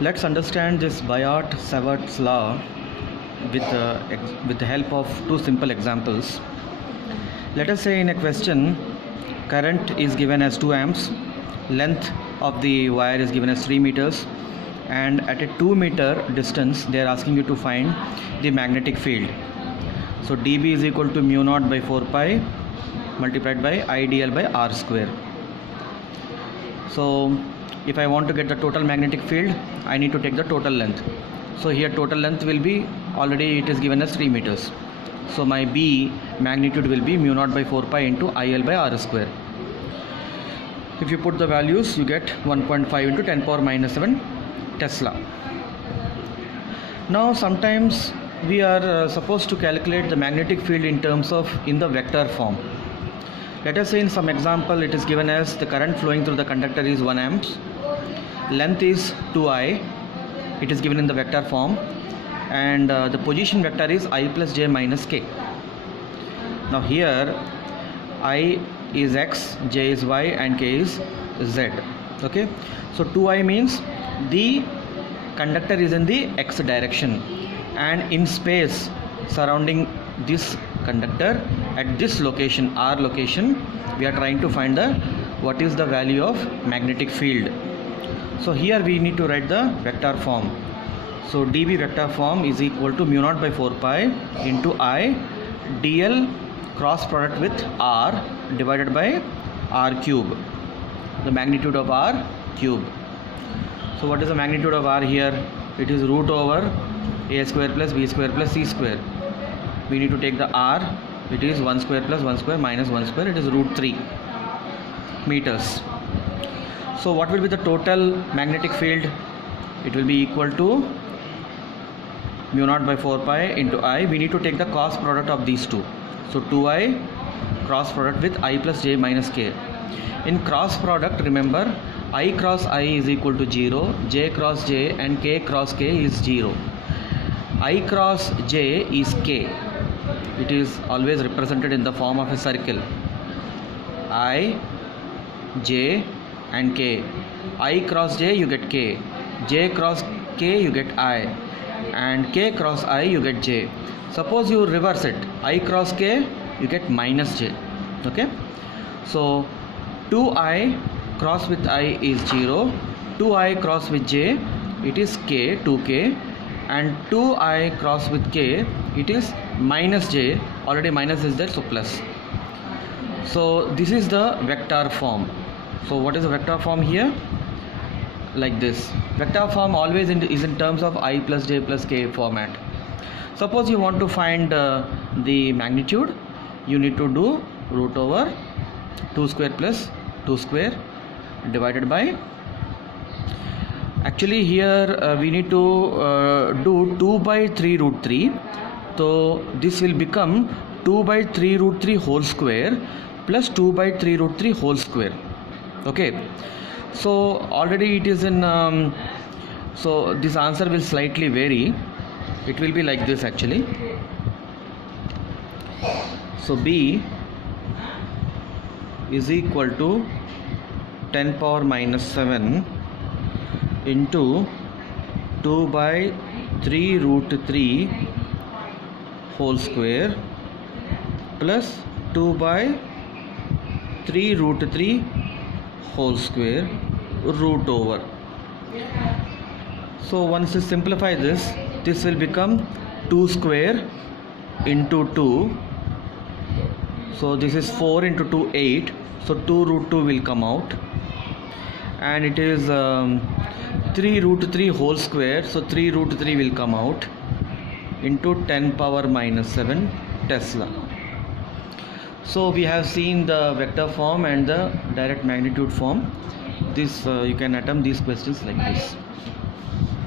Let's understand this Biot-Savart's law with the help of two simple examples. Let us say in a question, current is given as 2 amps, length of the wire is given as 3 meters, and at a 2 meter distance they are asking you to find the magnetic field. So dB is equal to mu naught by 4 pi multiplied by IDL by R square. So if I want to get the total magnetic field, I need to take the total length. So here total length will be, already it is given as 3 meters. So my B magnitude will be mu naught by 4 pi into IL by R square. If you put the values, you get 1.5 into 10 power minus 7 Tesla. Now sometimes we are supposed to calculate the magnetic field in the vector form. Let us say in some example it is given as the current flowing through the conductor is 1 amps, length is 2I, it is given in the vector form, and the position vector is I plus j minus k. Now here I is x, j is y, and k is z. Okay, so 2I means the conductor is in the x direction, and in space surrounding this conductor at this location, R location, we are trying to find what is the value of magnetic field. So here we need to write the vector form. So dB vector form is equal to mu naught by 4 pi into I dl cross product with R divided by R cube, the magnitude of R cube. So what is the magnitude of R here? It is root over a square plus b square plus c square. We need to take the R, it is 1 square plus 1 square minus 1 square, it is root 3 meters. So what will be the total magnetic field? It will be equal to mu naught by 4 pi into I. We need to take the cross product of these two. So 2I cross product with I plus j minus k. In cross product, remember, I cross I is equal to 0, j cross j and k cross k is 0. I cross j is k. It is always represented in the form of a circle. I, j and k. I cross j you get k, j cross k you get I, and k cross I you get j. Suppose you reverse it, I cross k you get minus j. Okay, so 2I cross with I is 0, 2I cross with j it is k, 2k, and 2I cross with k it is minus j. Already minus is there, so plus. So this is the vector form. So what is the vector form here? Like this. Vector form always is in terms of I plus j plus k format. Suppose you want to find the magnitude, you need to do root over 2 square plus 2 square divided by, actually here we need to do 2 by 3 root 3. So this will become 2 by 3 root 3 whole square plus 2 by 3 root 3 whole square. Okay, so already it is in so this answer will slightly vary. It will be like this actually. So B is equal to 10 power minus 7 into 2 by 3 root 3 whole square plus 2 by 3 root 3 whole square root over. So once you simplify this, this will become 2 square into 2. So this is 4 into 2, 8. So 2 root 2 will come out, and it is 3 root 3 whole square. So 3 root 3 will come out into 10 power minus 7 Tesla. So we have seen the vector form and the direct magnitude form. This you can attempt these questions like this.